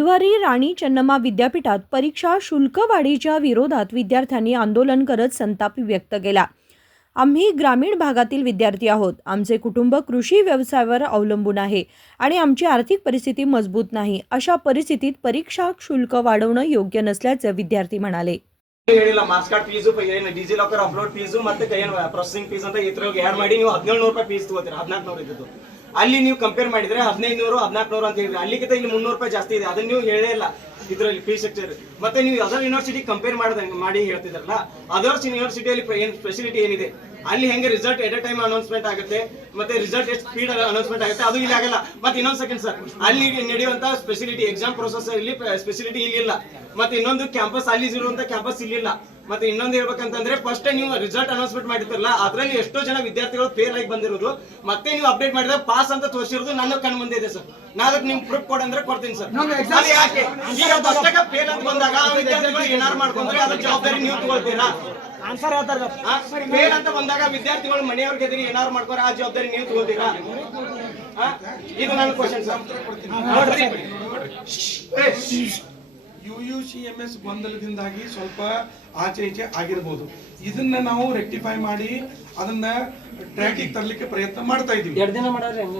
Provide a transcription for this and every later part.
बुधवारी राणी चन्नम्मा विद्यापीठात परीक्षा शुल्क वाढीच्या विरोधात विद्यार्थ्यांनी आंदोलन करत संताप व्यक्त केला। आम्ही ग्रामीण भागातील विद्यार्थी आहोत। आमचे कुटुंब कृषी व्यवसायावर अवलंबून आहे आणि आमची आर्थिक परिस्थिती मजबूत नाही। अशा परिस्थितीत परीक्षा शुल्क वाढवणं योग्य नसल्याचे विद्यार्थी म्हणाले। ಹೇಳಿಲ್ಲ ಮಾರ್ಕ್ಸ್ ಕಾರ್ಡ್ ಫೀಸ್ ಏನು ಡಿಜಿ ಲಾಕರ್ ಅಪ್ಲೋಡ್ ಫೀಸ್ ಮತ್ತೆ ಏನು ಪ್ರೊಸೆಸಿಂಗ್ ಫೀಸ್ ಅಂತ ಇದ್ರಲ್ಲಿ ಆಡ್ ಮಾಡಿ ನೀವು 1700 ರೂಪಾಯಿ ಫೀಸ್ ತಗೋತೀರಾ 1400 ಇದ್ದು ಅಲ್ಲಿ ನೀವು ಕಂಪೇರ್ ಮಾಡಿದ್ರೆ 1500 1400 ಅಂತ ಹೇಳಿದ್ರೆ ಅಲ್ಲಿಗಿಂತ ಇಲ್ಲಿ 300 ರೂಪಾಯಿ ಜಾಸ್ತಿ ಇದೆ ಅದನ್ನ ನೀವು ಹೇಳೇ ಇಲ್ಲ ಇದರಲ್ಲಿ ಫೀಸ್ ಸ್ಟ್ರಕ್ಚರ್ ಮತ್ತೆ ನೀವು ಅದರ್ ಯೂನಿವರ್ಸಿಟಿ ಕಂಪೇರ್ ಮಾಡಿ ಹೇಳ್ತಿದ್ರಲ್ಲ ಅದರ್ಸ್ ಯೂನಿವರ್ಸಿಟಿಯಲ್ಲಿ ಏನು ಫೆಸಿಲಿಟಿ ಏನಿದೆ ಅಲ್ಲಿ ಹೆಂಗೆ result at a time announcement ಆಗುತ್ತೆ ಮತ್ತೆ ರಿಸಲ್ಟ್ ಎಷ್ಟು ಸ್ಪೀಡ್ ಅನೌನ್ಸ್ಮೆಂಟ್ ಆಗುತ್ತೆ ಅದು ಇಲ್ಲಿ ಆಗಲ್ಲ ಮತ್ತೆ ಇನ್ನೊಂದು ಸೆಕೆಂಡ್ ಸರ್ ಅಲ್ಲಿ ನಡೆಯುವಂತ ಸ್ಪೆಸಿಲಿಟಿ ಎಕ್ಸಾಮ್ ಪ್ರೊಸೆಸ್ ಇಲ್ಲಿ ಸ್ಪೆಸಿಲಿಟಿ ಇಲ್ಲಿ ಇಲ್ಲ ಮತ್ತೆ ಇನ್ನೊಂದು ಕ್ಯಾಂಪಸ್ ಅಲ್ಲಿ ಇರುವಂತ ಕ್ಯಾಂಪಸ್ ಇಲ್ಲಿ ಇಲ್ಲ ಮತ್ತೆ ಇನ್ನೊಂದು ಹೇಳ್ಬೇಕಂತಂದ್ರೆ ಫಸ್ಟ್ ನೀವು ರಿಸಲ್ಟ್ ಅನೌನ್ಸ್ಮೆಂಟ್ ಮಾಡಿದ್ರಲ್ಲ ಅದರಲ್ಲಿ ಎಷ್ಟೋ ಜನ ವಿದ್ಯಾರ್ಥಿಗಳು ಫೇಲ್ ಆಗಿ ಬಂದಿರೋದು ಮತ್ತೆ ನೀವು ಅಪ್ಡೇಟ್ ಮಾಡಿದ್ರೆ ಪಾಸ್ ಅಂತ ತೋರಿಸಿರೋದು ನನ್ನ ಕಣ್ಣು ಮುಂದೆ ಇದೆ ಸರ್ ನಾನು ಅದಕ್ಕೆ ನಿಮ್ಗೆ ಪ್ರೂಫ್ ಕೊಡಂದ್ರೆ ಕೊಡ್ತೀನಿ ಸರ್ ಅದು ಯಾಕೆ ಈಗ ಪುಸ್ತಕ ಫೇಲ್ ಅಂತ ಬಂದಾಗ ಆ ವಿದ್ಯಾರ್ಥಿಗಳು ಏನಾರು ಮಾಡ್ಕೊಂಡ್ರೆ ಅದ್ರ ಜವಾಬ್ದಾರಿ ನೀವು ತಗೊಳ್ತೀರಾ ಆನ್ಸರ್ ಹೇಳ್ತಾರೆ ಫೇಲ್ ಅಂತ ಬಂದಾಗ ವಿದ್ಯಾರ್ಥಿಗಳು ಮನೆಯವ್ರಿಗೆ ಎದುರು ಏನಾರು ಮಾಡ್ಕೊಂಡ್ರೆ ಆ ಜವಾಬ್ದಾರಿ ನೀವು ತಗೊಳ್ತೀರಾ ಇದು ನನ್ನ ಕ್ವಶನ್ ಸರ್ UUCMS ಗೊಂದಲದಿಂದಾಗಿ ಸ್ವಲ್ಪ ಆಚೆ ಈಚೆ ಆಗಿರಬಹುದು ಇದನ್ನ ನಾವು ರೆಕ್ಟಿಫೈ ಮಾಡಿ ಅದನ್ನ ಟ್ರ್ಯಾಕಿಗೆ ತರಲಿಕ್ಕೆ ಪ್ರಯತ್ನ ಮಾಡ್ತಾ ಇದೀವಿ 2 ದಿನ ಮಾಡೋರಿ ಹಂಗ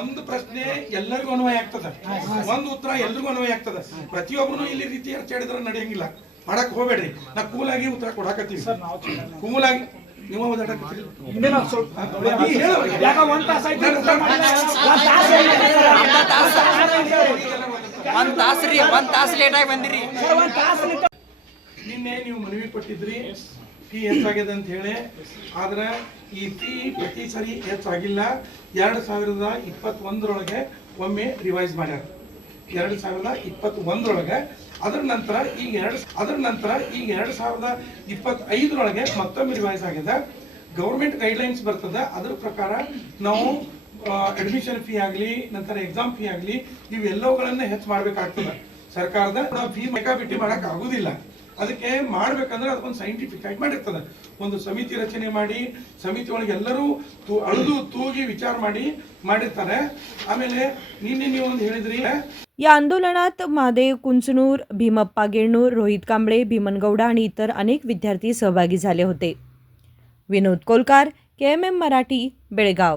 ಒಂದು ಪ್ರಶ್ನೆ ಎಲ್ಲರಿಗೂ ಅನ್ವಯ ಆಗ್ತದ ಒಂದು ಉತ್ತರ ಎಲ್ರಿಗೂ ಅನ್ವಯ ಆಗ್ತದ ಪ್ರತಿಯೊಬ್ಬರು ಇಲ್ಲಿ ರೀತಿ ಹೇಳಿದ್ರೆ ನಡೆಯಂಗಿಲ್ಲ ಮಾಡಕ್ ಹೋಗ್ಬೇಡ್ರಿ ನಾ ಕೂಲಾಗಿ ಉತ್ತರ ಕೊಡಾಕತ್ತೀವಿ ಕೂಲಾಗಿ ನೀವು ನಿನ್ನೆ ನೀವು ಮನವಿ ಕೊಟ್ಟಿದ್ರಿ ಫೀ ಹೆಚ್ಚಾಗಿದೆ ಅಂತ ಹೇಳಿ ಆದ್ರೆ ಈ ಫೀ ಪ್ರತಿ ಸರಿ ಹೆಚ್ಚಾಗಿಲ್ಲ 2021 ಒಮ್ಮೆ ರಿವೈಸ್ ಮಾಡ್ಯಾರ 2021 ಅದರ ನಂತರ ಈಗ 2025 ಮತ್ತೊಮ್ಮೆ ರಿವೈಸ್ ಆಗಿದೆ ಗೌರ್ಮೆಂಟ್ ಗೈಡ್ಲೈನ್ಸ್ ಬರ್ತದೆ ಅದರ ಪ್ರಕಾರ ನಾವು ಅಡ್ಮಿಷನ್ ಫೀ ಆಗಲಿ ನಂತರ ಎಕ್ಸಾಮ್ ಫೀ ಆಗಲಿ ಇವೆಲ್ಲವುಗಳನ್ನ ಹೆಚ್ಚು ಮಾಡಬೇಕಾಗ್ತದೆ ಸರ್ಕಾರದ ಫೀ ಬೇಕಾಬಿಟ್ಟಿ ಮಾಡಕ್ ಆಗುದಿಲ್ಲ ಅದಕ್ಕೆ ಮಾಡ್ಬೇಕಂದ್ರೆ ಅದಕ್ಕೊಂದು ಸೈಂಟಿಫಿಕ್ ಆಗಿ ಮಾಡಿರ್ತದೆ ಒಂದು ಸಮಿತಿ ರಚನೆ ಮಾಡಿ ಸಮಿತಿ ಒಳಗೆ ಎಲ್ಲರೂ ಅಳುದು ತೂಗಿ ವಿಚಾರ ಮಾಡಿರ್ತಾರೆ ಆಮೇಲೆ ನಿನ್ನೆ ನೀವು ಒಂದು ಹೇಳಿದ್ರಿ या आंदोलनात महादेव कुंचनूर, भीमप्पा गेळनूर, रोहित कांबळे, भीमनगौडा आणि इतर अनेक विद्यार्थी सहभागी झाले होते। विनोद कोलकार, KMM मराठी, बेळगाव।